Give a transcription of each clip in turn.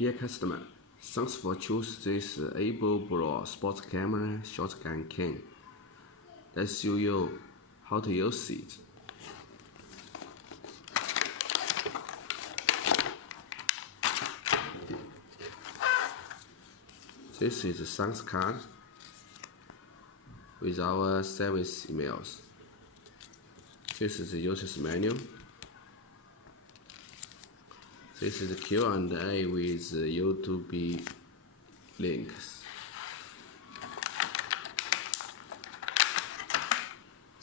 Dear customer, thanks for choosing this Ablebro Sports camera shotgun can. Let's show you how to use it. This is a thanks card with our service emails. This is the user's manual. This is the Q&A with YouTube links.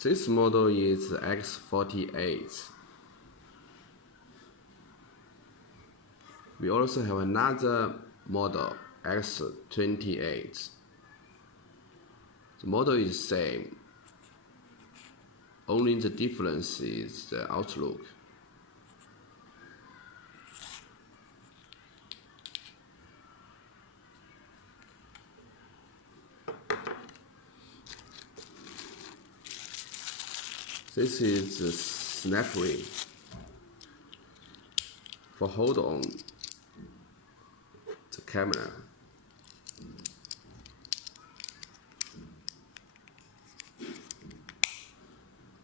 This model is X48. We also have another model, X28. The model is the same, only the difference is the outlook. This is the snap ring for hold on the camera.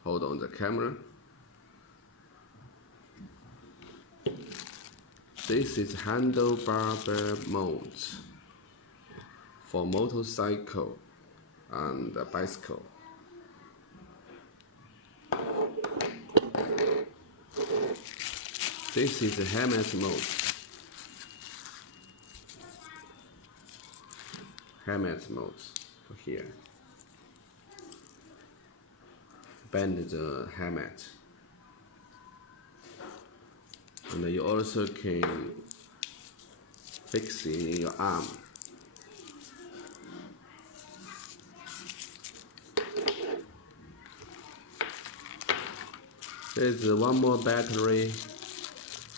Hold on the camera. This is handlebar mode for motorcycle and bicycle. This is the helmet mode. Helmet mode for here. Bend the helmet. And you also can fix it in your arm. There's one more battery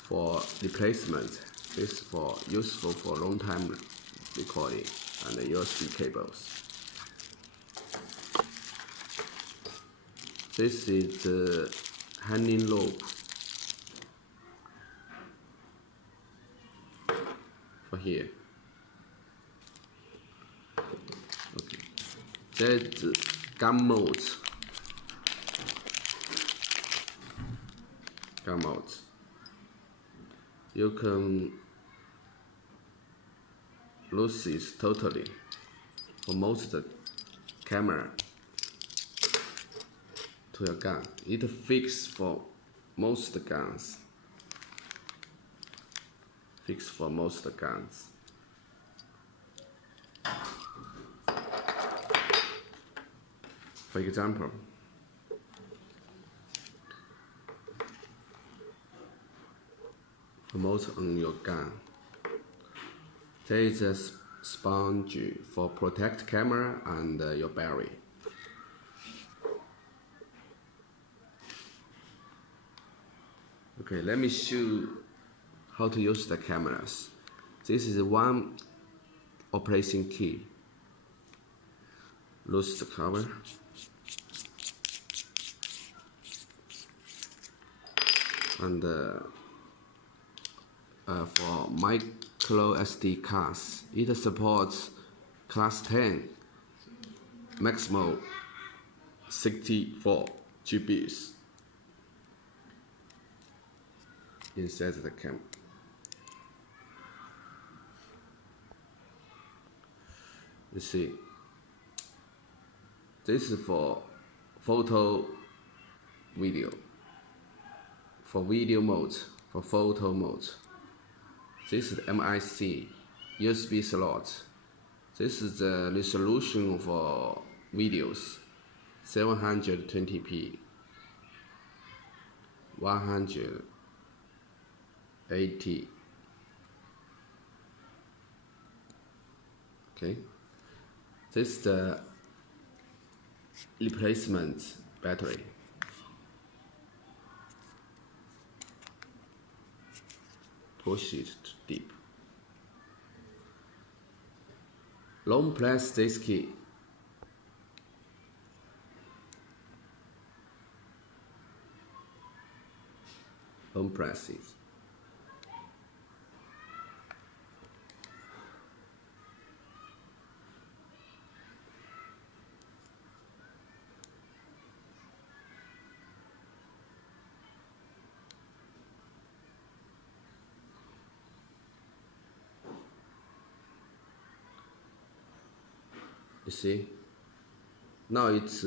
for replacement. This is useful for long time recording and USB cables. This is the hanging rope for here. Okay. That's gun mode. Gun mode. You can lose it totally for most the camera to your gun. It fixed for most guns. Fixed for most guns. For example, promote on your gun. There is a sponge for protect camera and your battery. Okay, let me show you how to use the cameras. This is one operation key. Loose the cover. And for micro SD cards, it supports class 10, maximum 64 GBs inside the camera. You see, this is for photo video, for video mode, for photo mode. This is the MIC USB slot. This is the resolution for videos, 720p, 180. Okay, this is the replacement battery. Push it deep. Long press this key. Long press it. You see? Now it's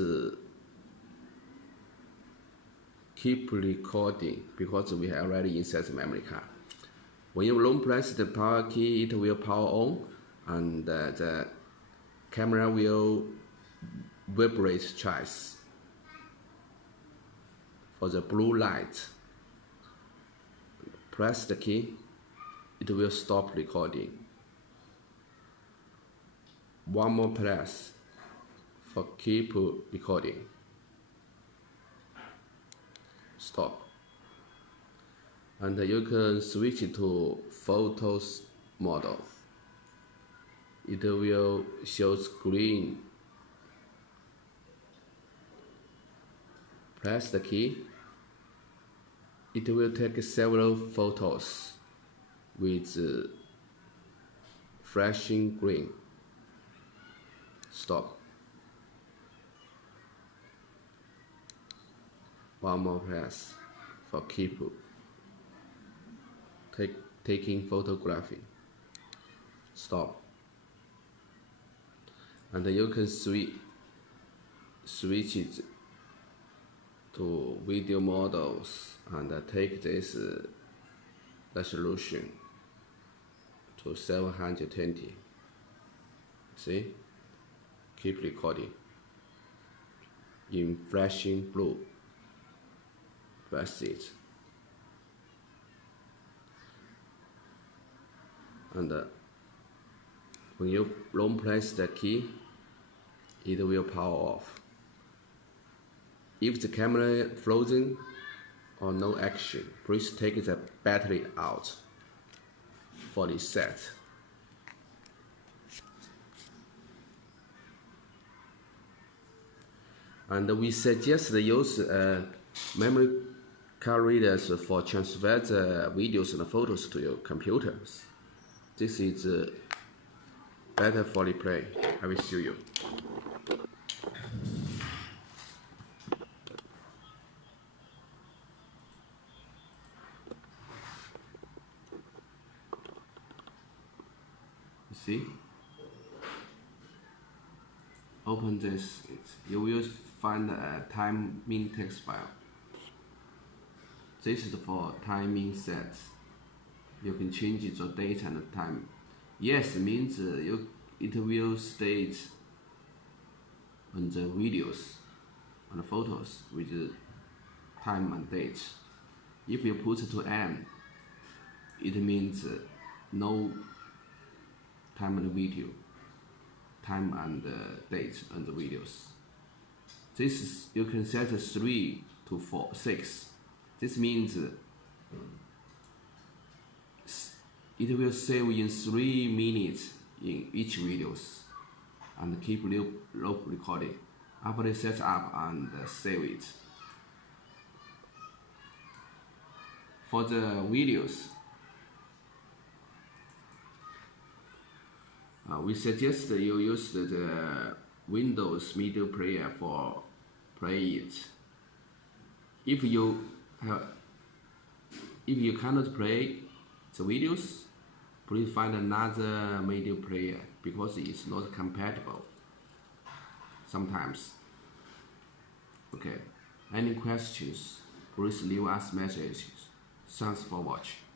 keep recording because we have already inside the memory card. When you long press the power key, it will power on, and the camera will vibrate twice. For the blue light, press the key, it will stop recording. One more press for keep recording. Stop. And you can switch it to photos model. It will show screen. Press the key. It will take several photos with flashing green. Stop. One more press for keep taking photography. Stop. And you can switch it to video models and take this resolution to 720. See? Keep recording in flashing blue. Press it. And when you long press the key, it will power off. If the camera frozen or no action, please take the battery out for reset. And we suggest use memory card readers for transfer the videos and photos to your computers. This is better for replay. I will show you. See? Open this. You will find a timing text file. This is for timing sets. You can change the date and the time. Yes means it will state on the videos and the photos with the time and date. If you put to N, it means no time and video, time and date on the videos. This is, you can set 3 to 4, 6. This means it will save in 3 minutes in each videos and keep loop recording. After set up and save it. For the videos, we suggest you use the Windows Media Player for play it. If you cannot play the videos, please find another media player because it's not compatible sometimes. Okay, any questions, please leave us messages. Thanks for watching.